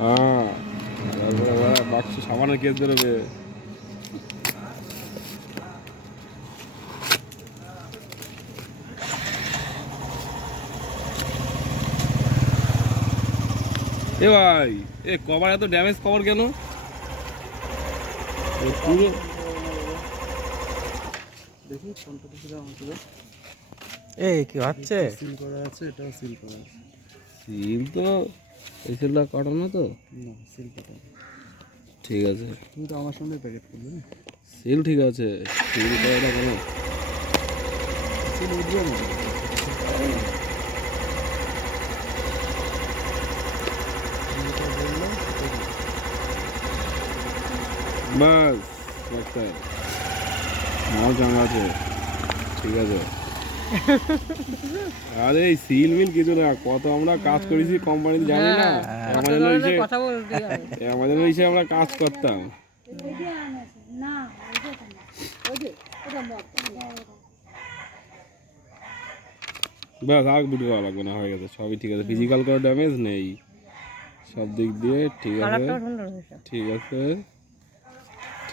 হ্যাঁ, তারপরে বাক্স সাবানের কেস বেরোবে। এ ভাই, এ কভার এত ড্যামেজ কভার কেন? পুরো দেখি কোনটা থেকে আমাকে এই কি হচ্ছে? সিল করা আছে, এটাও সিল করা আছে। সিল তো এই সিলটা কাটানো তো? না, সিল করা। ঠিক আছে, তুমি তো আমার সঙ্গে প্যাকেট করবে না? সিল ঠিক আছে, সিল করাটা কেন? সিল উঠবে না। বাস একটাই মাল জানা আছে, ঠিক আছে। আরে এই সিল মিল কিছু না, কত আমরা কাজ করেছি কোম্পানিতে জানি না, আমাদের এসে আমরা কাজ করতাম। ব্যাস আর বুট করা লাগবে না, হয়ে গেছে, সবই ঠিক আছে। ফিজিক্যাল কোনো ড্যামেজ নেই, সব দিক দিয়ে ঠিক আছে, ঠিক আছে।